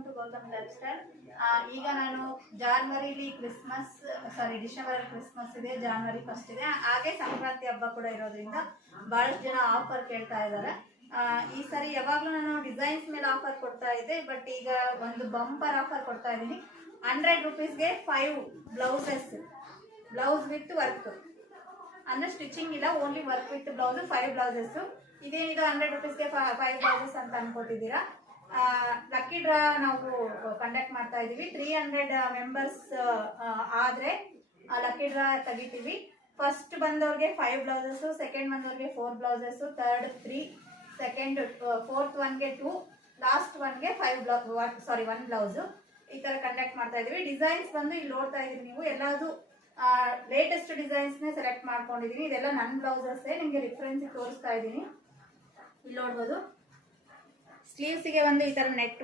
Welcome to Gautam life style. ಈಗ ನಾನು December Christmas ಇದೆ, ಜಾನ್ವರಿ ಫಸ್ಟ್ ಇದೆ, ಹಾಗೆ ಸಂಕ್ರಾಂತಿ ಹಬ್ಬ ಕೂಡ ಇರೋದ್ರಿಂದ ಬಹಳಷ್ಟು ಜನ ಆಫರ್ ಕೇಳ್ತಾ ಇದ್ದಾರೆ. ಈ ಸರಿ ಯಾವಾಗಲೂ ನಾನು ಡಿಸೈನ್ಸ್ ಮೇಲೆ ಆಫರ್ ಕೊಡ್ತಾ ಇದ್ದೆ, ಬಟ್ ಈಗ ಒಂದು ಬಂಪರ್ ಆಫರ್ ಕೊಡ್ತಾ ಇದ್ದೀನಿ. 100 ರೂಪೀಸ್ಗೆ 5 ಬ್ಲೌಸಸ್, ಬ್ಲೌಸ್ ವಿತ್ ವರ್ಕ್ ಅಂದ್ರೆ ಸ್ಟಿಚಿಂಗ್ ಇಲ್ಲ, only work with blouse 5 blouses. ಇದೇನಿದು 100 ರೂಪೀಸ್ಗೆ 5 ಬ್ಲೌಸಸ್ ಅಂತ ಅನ್ಕೊಟ್ಟಿದ್ದೀರಾ. ಲಕ್ಕಿ ಡ್ರಾ ನಾವು ಕಂಡಕ್ಟ್ ಮಾಡ್ತಾ ಇದೀವಿ. 300 ಮೆಂಬರ್ಸ್ ಆದ್ರೆ ಲಕ್ಕಿ ಡ್ರಾ ತೆಗಿತೀವಿ. ಫಸ್ಟ್ ಬಂದವ್ರಿಗೆ 5 ಬ್ಲೌಸಸ್, ಸೆಕೆಂಡ್ ಬಂದವ್ರಿಗೆ 4 ಬ್ಲೌಸಸ್, ಥರ್ಡ್ 3, ಸೆಕೆಂಡ್ ಫೋರ್ತ್ ಒನ್ಗೆ 2, ಲಾಸ್ಟ್ ಒನ್ಗೆ 1 ಬ್ಲೌಸ್. ಈ ತರ ಕಂಡಕ್ಟ್ ಮಾಡ್ತಾ ಇದೀವಿ. ಡಿಸೈನ್ಸ್ ಬಂದು ಇಲ್ಲಿ ನೋಡ್ತಾ ಇದೀವಿ ನೀವು, ಎಲ್ಲಾದು ಲೇಟೆಸ್ಟ್ ಡಿಸೈನ್ಸ್ ನೇ ಸೆಲೆಕ್ಟ್ ಮಾಡ್ಕೊಂಡಿದೀನಿ. ಇದೆಲ್ಲ ನನ್ನ ಬ್ಲೌಸಸ್ ನಿಮ್ಗೆ ರಿಫರೆನ್ಸ್ ತೋರಿಸ್ತಾ ಇದ್ದೀನಿ. ಇಲ್ಲಿ ನೋಡ್ಬೋದು, ಸ್ಲೀವ್ಸ್ ಗೆ ಒಂದು ಈ ತರ net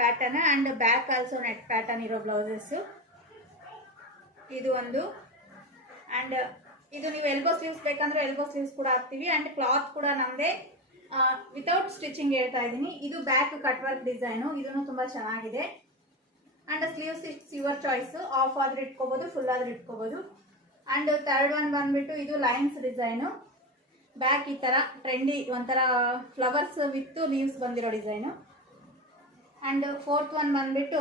pattern and back also net pattern ಇರೋ ಬ್ಲೌಸಸ್ ಇದು ಒಂದು. ಅಂಡ್ ಇದು ನೀವು ಎಲ್ಬೋ ಸ್ಲೀವ್ಸ್ ಬೇಕಂದ್ರೆ ಎಲ್ಬೋ ಸ್ಲೀವ್ಸ್ ಕೂಡ ಹಾಕ್ತೀವಿ. ಅಂಡ್ ಕ್ಲಾತ್ ಕೂಡ ನಮ್ದೇ, ವಿತೌಟ್ ಸ್ಟಿಚಿಂಗ್ ಹೇಳ್ತಾ ಇದ್ದೀನಿ. ಇದು ಬ್ಯಾಕ್ ಕಟ್ ವರ್ಕ್ ಡಿಸೈನು, ಇದನ್ನು ತುಂಬಾ ಚೆನ್ನಾಗಿದೆ. And sleeves it's your choice, of ಆದ್ರೂ ಇಟ್ಕೋಬಹುದು, ಫುಲ್ ಆದ್ರೂ ಇಟ್ಕೋಬಹುದು. ಅಂಡ್ ಥರ್ಡ್ ಒನ್ ಬಂದ್ಬಿಟ್ಟು ಇದು ಲೈನ್ಸ್ ಡಿಸೈನು, ಬ್ಯಾಕ್ ಈ ತರ ಟ್ರೆಂಡಿ ಒಂಥರ ಫ್ಲವರ್ಸ್ ವಿತ್ ಲೀವ್ಸ್ ಬಂದಿರೋ ಡಿಸೈನು. ಅಂಡ್ ಫೋರ್ತ್ ಒನ್ ಬಂದ್ಬಿಟ್ಟು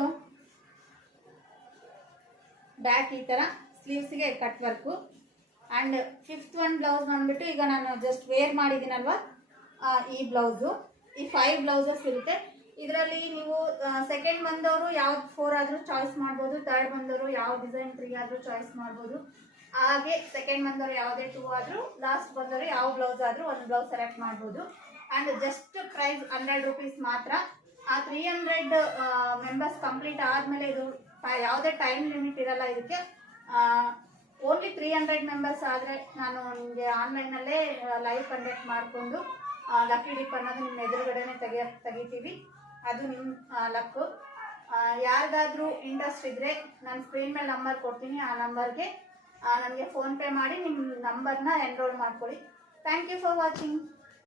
ಬ್ಯಾಕ್ ಈ ತರ ಸ್ಲೀವ್ಸ್ಗೆ cut work. And fifth one blouse ಬಂದ್ಬಿಟ್ಟು ಈಗ ನಾನು ಜಸ್ಟ್ ವೇರ್ ಮಾಡಿದ್ದೀನಲ್ವಾ, ಈ ಬ್ಲೌಸು. ಈ 5 ಬ್ಲೌಸಸ್ ಇರುತ್ತೆ ಇದರಲ್ಲಿ. ನೀವು ಸೆಕೆಂಡ್ ಬಂದವರು ಯಾವ್ದು 4 ಆದ್ರೂ ಚಾಯ್ಸ್ ಮಾಡ್ಬೋದು, ಥರ್ಡ್ ಬಂದವರು ಯಾವ ಡಿಸೈನ್ 3 ಆದ್ರೂ ಚಾಯ್ಸ್ ಮಾಡ್ಬೋದು. ಹಾಗೆ ಸೆಕೆಂಡ್ ಬಂದವರು ಯಾವುದೇ 2 ಆದ್ರೂ, ಲಾಸ್ಟ್ ಬಂದವರು ಯಾವ ಬ್ಲೌಸ್ ಆದ್ರೂ ಒಂದು ಬ್ಲೌಸ್ ಸೆಲೆಕ್ಟ್ ಮಾಡ್ಬೋದು. ಅಂಡ್ ಜಸ್ಟ್ ಪ್ರೈಸ್ 100 ರೂಪೀಸ್ ಮಾತ್ರ. ಆ 300 ಮೆಂಬರ್ಸ್ ಕಂಪ್ಲೀಟ್ ಆದ್ಮೇಲೆ ಇದು ಯಾವುದೇ ಟೈಮ್ ಲಿಮಿಟ್ ಇರಲ್ಲ ಇದಕ್ಕೆ. ಓನ್ಲಿ 300 ಮೆಂಬರ್ಸ್ ಆದರೆ ನಾನು ನಿಮಗೆ ಆನ್ಲೈನಲ್ಲೇ ಲೈವ್ ಕಂಡಕ್ಟ್ ಮಾಡಿಕೊಂಡು ಲಕ್ಕಿ ಡಿಪ್ ಅನ್ನೋದು ನಿಮ್ಮ ಎದುರುಗಡೆನೆ ತೆಗಿತೀವಿ. ಅದು ನಿಮ್ಮ ಲಕ್ಕು. ಯಾರಿಗಾದ್ರೂ ಇಂಟ್ರೆಸ್ಟ್ ಇದ್ರೆ ನಾನು ಸ್ಕ್ರೀನ್ ಮೇಲೆ ನಂಬರ್ ಕೊಡ್ತೀನಿ, ಆ ನಂಬರ್ಗೆ ನನಗೆ ಫೋನ್ ಪೇ ಮಾಡಿ ನಿಮ್ಮ ನಂಬರ್ನ ಎನ್ರೋಲ್ ಮಾಡ್ಕೊಳ್ಳಿ. Thank you for watching.